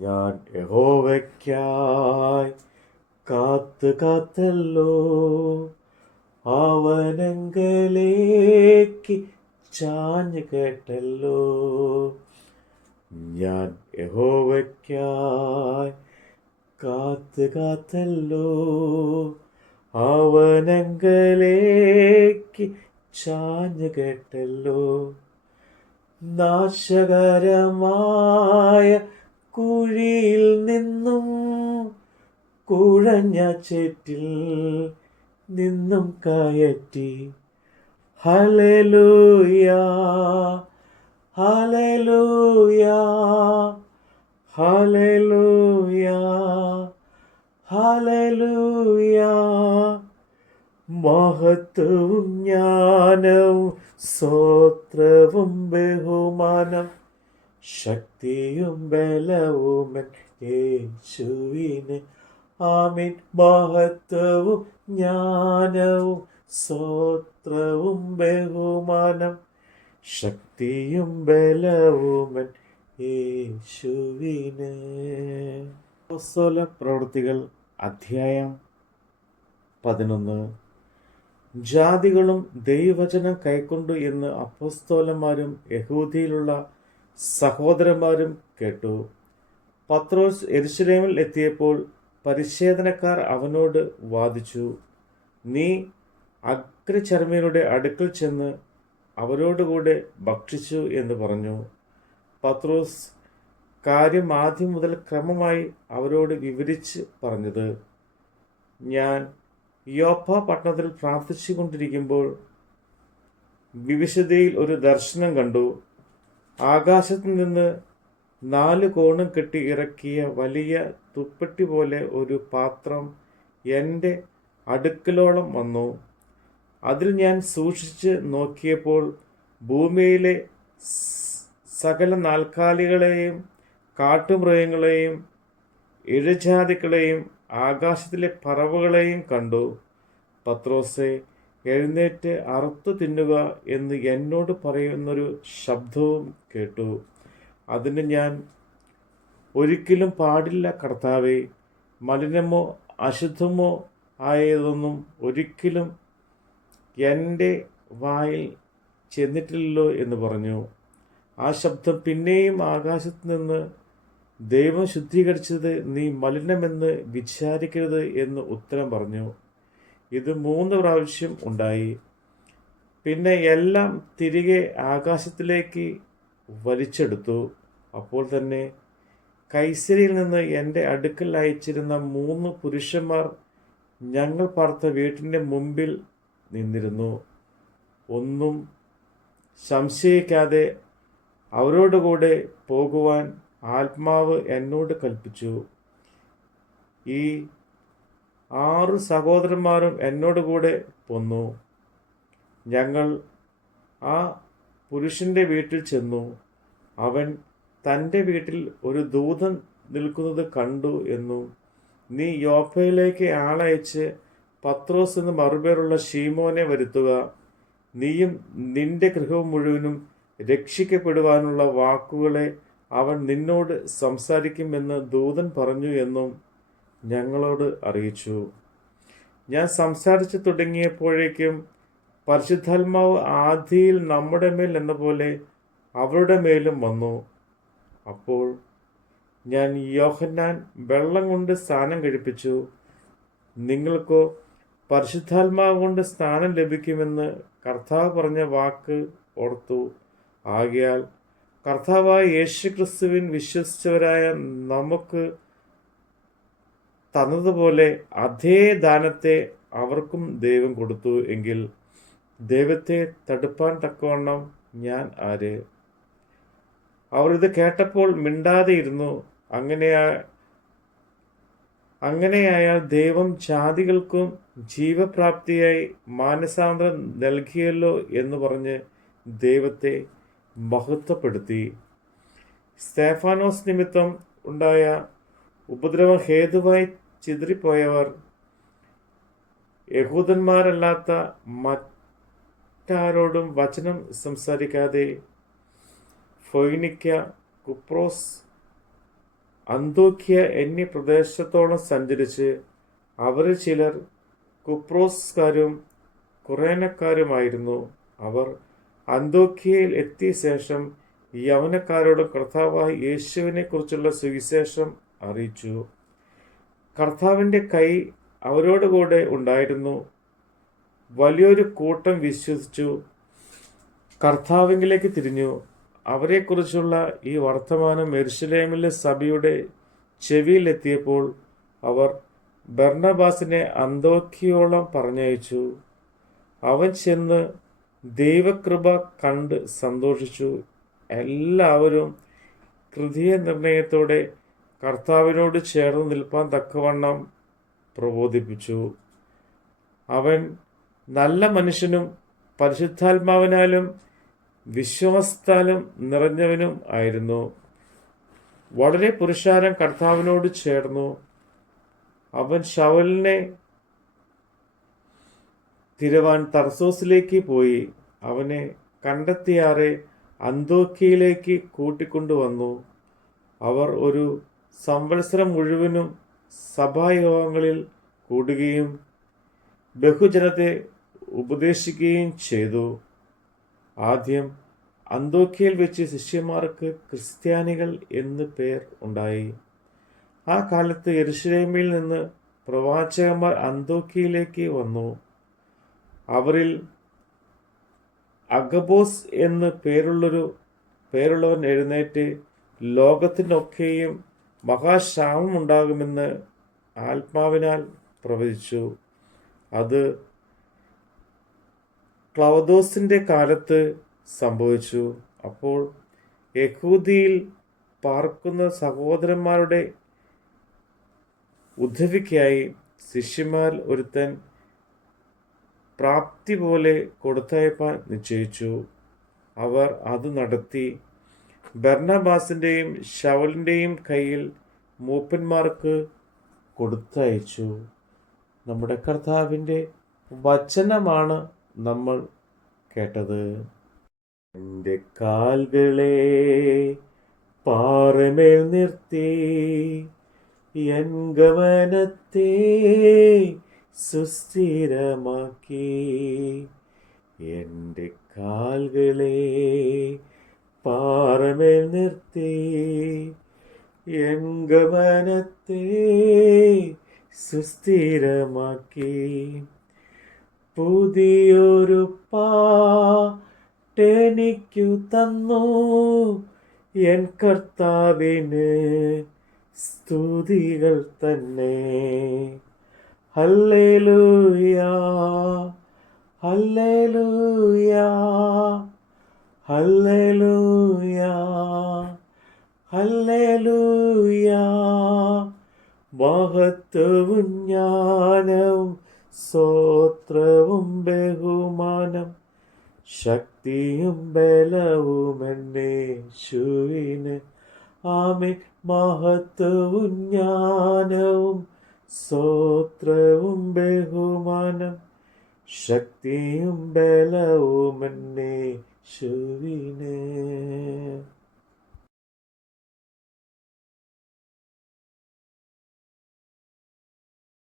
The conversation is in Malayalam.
ഞാൻ യഹോവയ്ക്കായി കാത്ത് കാത്തല്ലോ. അവനങ്കലേക്ക് ചാഞ്ഞു കേട്ടല്ലോ. ഞാൻ യഹോവയ്ക്കായി കാത്ത് കാത്തല്ലോ. അവനങ്കലേക്ക് ചാഞ്ഞു കേട്ടല്ലോ. നാശകരമായ കുഴിയിൽ നിന്നും കുഴഞ്ഞ ചേറ്റിൽ നിന്നും കയറ്റി. ഹലലൂയ ഹലലൂയ ഹലലൂയ ഹലലൂയ മഹത്വവും ജ്ഞാനവും സ്വോത്രവും ബഹുമാനം. ശക്തിയും ബലവും യേശുവിന് ആമിൻ. മഹത്വവും ജ്ഞാനവും സ്വോത്രവും ബഹുമാനം. ശക്തിയും ബലവുമൻ യേശുവിന്. സ്വല പ്രവൃത്തികൾ അധ്യായം പതിനൊന്ന്. ജാതികളും ദൈവവചനം കൈക്കൊണ്ടു എന്ന് അപ്പോസ്തോലന്മാരും യഹൂദിയിലുള്ള സഹോദരന്മാരും കേട്ടു. പത്രോസ് എരുശലേമിൽ എത്തിയപ്പോൾ പരിശേധനക്കാർ അവനോട് വാദിച്ചു നീ അഗ്രചർമ്മികളുടെ അടുക്കൽ ചെന്ന് അവരോടുകൂടെ ഭക്ഷിച്ചു എന്ന് പറഞ്ഞു പത്രോസ് കാര്യം ആദ്യം മുതൽ ക്രമമായി അവരോട് വിവരിച്ച് പറഞ്ഞത് ഞാൻ യോപ്പ പട്ടണത്തിൽ പ്രാർത്ഥിച്ചു കൊണ്ടിരിക്കുമ്പോൾ വിവിശതയിൽ ഒരു ദർശനം കണ്ടു. ആകാശത്ത് നിന്ന് നാല് കോണും കെട്ടി ഇറക്കിയ വലിയ തുപ്പട്ടി പോലെ ഒരു പാത്രം എന്റെ അടുക്കലോളം വന്നു. അതിൽ ഞാൻ സൂക്ഷിച്ച് നോക്കിയപ്പോൾ ഭൂമിയിലെ സകല നാൽക്കാലികളെയും കാട്ടുമൃഗങ്ങളെയും ഇഴജാതികളെയും ആകാശത്തിലെ പറവുകളെയും കണ്ടു. പത്രോസെ എഴുന്നേറ്റ് അറുത്ത് തിന്നുക എന്ന് എന്നോട് പറയുന്നൊരു ശബ്ദവും കേട്ടു. അതിന് ഞാൻ ഒരിക്കലും പാടില്ല കർത്താവെ മലിനമോ അശുദ്ധമോ ആയതൊന്നും ഒരിക്കലും എന്റെ വായിൽ ചെന്നിട്ടില്ലല്ലോ എന്ന് പറഞ്ഞു. ആ ശബ്ദം പിന്നെയും ആകാശത്ത് നിന്ന് ദൈവം ശുദ്ധീകരിച്ചത് നീ മലിനമെന്ന് വിചാരിക്കരുത് എന്ന് ഉത്തരം പറഞ്ഞു. ഇത് മൂന്ന് പ്രാവശ്യം ഉണ്ടായി. പിന്നെ എല്ലാം തിരികെ ആകാശത്തിലേക്ക് വലിച്ചെടുത്തു. അപ്പോൾ തന്നെ കൈസരിയിൽ നിന്ന് എന്റെ അടുക്കൽ അയച്ചിരുന്ന മൂന്ന് പുരുഷന്മാർ ഞങ്ങൾ പാർത്ത വീട്ടിന്റെ മുമ്പിൽ നിന്നിരുന്നു. ഒന്നും സംശയിക്കാതെ അവരോടുകൂടെ പോകുവാൻ ആത്മാവ് എന്നോട് കൽപ്പിച്ചു. ഈ ആറ് സഹോദരന്മാരും എന്നോട് കൂടെ പോന്നു. ഞങ്ങൾ ആ പുരുഷന്റെ വീട്ടിൽ ചെന്നു. അവൻ തന്റെ വീട്ടിൽ ഒരു ദൂതൻ നിൽക്കുന്നത് കണ്ടു എന്നു. നീ യോപ്പയിലേക്ക് ആളയച്ച് പത്രോസ് എന്ന് മറുപേരുള്ള ഷീമോനെ വരുത്തുക. നീയും നിന്റെ ഗൃഹവും മുഴുവനും രക്ഷിക്കപ്പെടുവാനുള്ള വാക്കുകളെ അവൻ നിന്നോട് സംസാരിക്കുമെന്ന് ദൂതൻ പറഞ്ഞു എന്നും. ഞങ്ങളോട് അറിയിച്ചു. ഞാൻ സംസാരിച്ചു തുടങ്ങിയപ്പോഴേക്കും പരിശുദ്ധാത്മാവ് ആദിയിൽ നമ്മുടെ മേൽ എന്ന പോലെ അവരുടെ മേലും വന്നു. അപ്പോൾ ഞാൻ യോഹന്നാൻ വെള്ളം കൊണ്ട് സ്നാനം കഴിപ്പിച്ചു. നിങ്ങൾക്കോ പരിശുദ്ധാത്മാവ് കൊണ്ട് സ്നാനം ലഭിക്കുമെന്ന് കർത്താവ് പറഞ്ഞ വാക്ക് ഓർത്തു. ആകയാൽ കർത്താവായ യേശുക്രിസ്തുവിൻ വിശ്വസിച്ചവരായ നമുക്ക് തന്നതുപോലെ അതേ ദാനത്തെ അവർക്കും ദൈവം കൊടുത്തു എങ്കിൽ ദൈവത്തെ തടുപ്പാൻ തക്കവണ്ണം ഞാൻ ആര്? അവർ ഇത് കേട്ടപ്പോൾ മിണ്ടാതെ ഇരുന്നു. അങ്ങനെയാ അങ്ങനെയായാൽ ദൈവം ജാതികൾക്കും ജീവപ്രാപ്തിയായി മാനസാന്തരം നൽകിയല്ലോ എന്ന് പറഞ്ഞ് ദൈവത്തെ മഹത്വപ്പെടുത്തി. സ്തേഫാനോസ് നിമിത്തം ഉണ്ടായ ഉപദ്രവം ഹേതുവായി ചിതറിപ്പോയവർ യഹൂദന്മാരല്ലാത്ത മറ്റാരോടും വചനം സംസാരിക്കാതെ ഫൊയ്നിക്ക കുപ്രോസ് അന്തോക്യ എന്നീ പ്രദേശത്തോളം സഞ്ചരിച്ച് അവരിൽ ചിലർ കുപ്രോസ്കാരും കുറേനക്കാരുമായിരുന്നു. അവർ അന്തോക്കിയയിൽ എത്തിയ ശേഷം യവനക്കാരോട് കർത്താവായ യേശുവിനെ കുറിച്ചുള്ള സുവിശേഷം അറിയിച്ചു. കർത്താവിന്റെ കൈ അവരോടുകൂടെ ഉണ്ടായിരുന്നു. വലിയൊരു കൂട്ടം വിശ്വസിച്ചു. കർത്താവിങ്കിലേക്ക് തിരിഞ്ഞു. അവരെക്കുറിച്ചുള്ള ഈ വർത്തമാനം എരുശലേമിലെ സഭയുടെ ചെവിയിലെത്തിയപ്പോൾ അവർ ബർണബാസിനെ അന്തോക്കിയോളം പറഞ്ഞയച്ചു. അവൻ ചെന്ന് ദൈവകൃപ കണ്ട് സന്തോഷിച്ചു. എല്ലാവരും ഹൃദയ നിർണയത്തോടെ കർത്താവിനോട് ചേർന്ന് നിൽപ്പാൻ തക്കവണ്ണം പ്രബോധിപ്പിച്ചു. അവൻ നല്ല മനുഷ്യനും പരിശുദ്ധാത്മാവിനാലും വിശ്വാസത്താലും നിറഞ്ഞവനും ആയിരുന്നു. വളരെ പുരുഷാരം കർത്താവിനോട് ചേർന്നു. അവൻ ഷവലിനെ തിരുവാൻ തർസോസിലേക്ക് പോയി. അവനെ കണ്ടെത്തിയാറെ അന്തോക്കിയിലേക്ക് കൂട്ടിക്കൊണ്ടുവന്നു. അവർ ഒരു സംവത്സരം മുഴുവനും സഭായോഗങ്ങളിൽ കൂടുകയും ബഹുജനത്തെ ഉപദേശിക്കുകയും ചെയ്തു. ആദ്യം അന്തോക്കിയയിൽ വെച്ച് ശിഷ്യന്മാർക്ക് ക്രിസ്ത്യാനികൾ എന്ന് പേർ ഉണ്ടായി. ആ കാലത്ത് യെരുഷലേമിൽ നിന്ന് പ്രവാചകന്മാർ അന്തോക്കിയിലേക്ക് വന്നു. അവരിൽ അഗബോസ് എന്ന് പേരുള്ളൊരു പേരുള്ളവൻ എഴുന്നേറ്റ് ലോകത്തിനൊക്കെയും മഹാക്ഷാമം ഉണ്ടാകുമെന്ന് ആത്മാവിനാൽ പ്രവചിച്ചു. അത് ക്ലവദോസിന്റെ കാലത്ത് സംഭവിച്ചു. അപ്പോൾ യഹൂദിയിൽ പാർക്കുന്ന സഹോദരന്മാരുടെ ഉദ്ധവിക്കായി ശിഷ്യന്മാർ ഒരുത്തൻ പ്രാപ്തി പോലെ കൊടുത്തയപ്പാൻ നിശ്ചയിച്ചു. അവർ അത് നടത്തി. ബർണബാസിന്റെയും ഷവലിന്റെയും കയ്യിൽ മൂപ്പന്മാർക്ക് കൊടുത്തയച്ചു. നമ്മുടെ കർത്താവിന്റെ വചനമാണ് നമ്മൾ കേട്ടത്. എന്റെ കാൽകളെ പാറമേൽ നിർത്തി എൻ ഗമനത്തെ സുസ്ഥിരമാക്കി. എന്റെ കാൽകളെ പാറമേൽ നിർത്തി എൻ ഗമനത്തെ സുസ്ഥിരമാക്കി. പുതിയൊരു പാട്ടെനിക്കു തന്നു. എൻ കർത്താവിന് സ്തുതികൾ തന്നെ. ഹല്ലേലൂയ ഹല്ലേലൂയ. ഹല്ലേലൂയ ഹല്ലേലൂയ. മഹത്വവും ജ്ഞാനവും സ്തോത്രവും ബഹുമാനം ശക്തിയും ബലവും എന്നേശുവിന് ആമേ മഹത്വവും ജ്ഞാനവും സ്തോത്രവും ബഹുമാനം ശക്തിയും ബലവും എന്നേശുവിന്